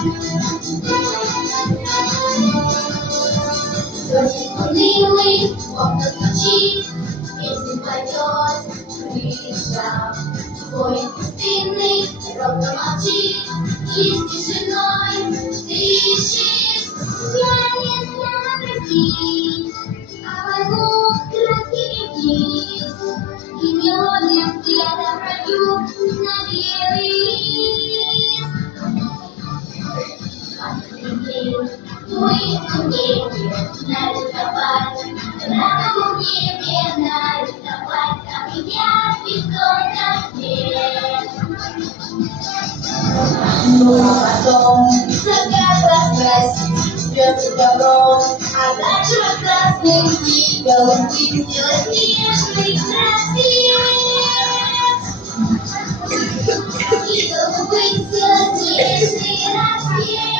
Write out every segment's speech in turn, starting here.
Дождь милый, он звучит, если пойдет крыша. Твой пустынный ровно молчит, и с тишиной ты. Я не знаю а вокруг краски реки, и мелодия взглядом пролю на белый а потом закат раскрасить звезды добром, а дальше красный и голубым сделать нежный рассвет. И голубым сделать нежный рассвет.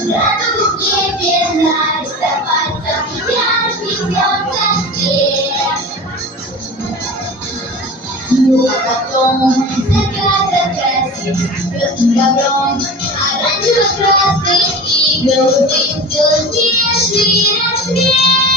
Радугу в небе яркий солнце Ну а потом закат раскрасит Звезды ковром Оранжево-красный и голубым Сделать нежный рассвет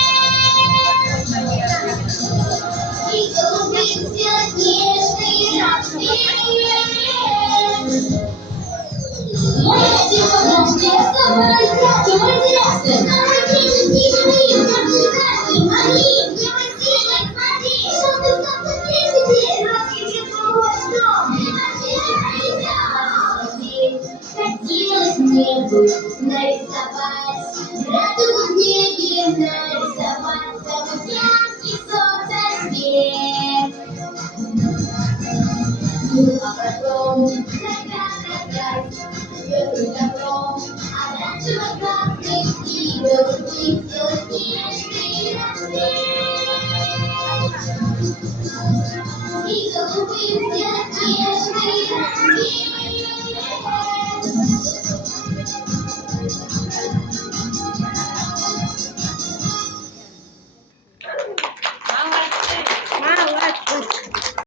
бы нарисовать, радугу небе нарисовать, самый яркий солнце свет. Ну а потом закат опять, звезды добром, оранжево-красный и голубым сделать нежный рассвет. И голубым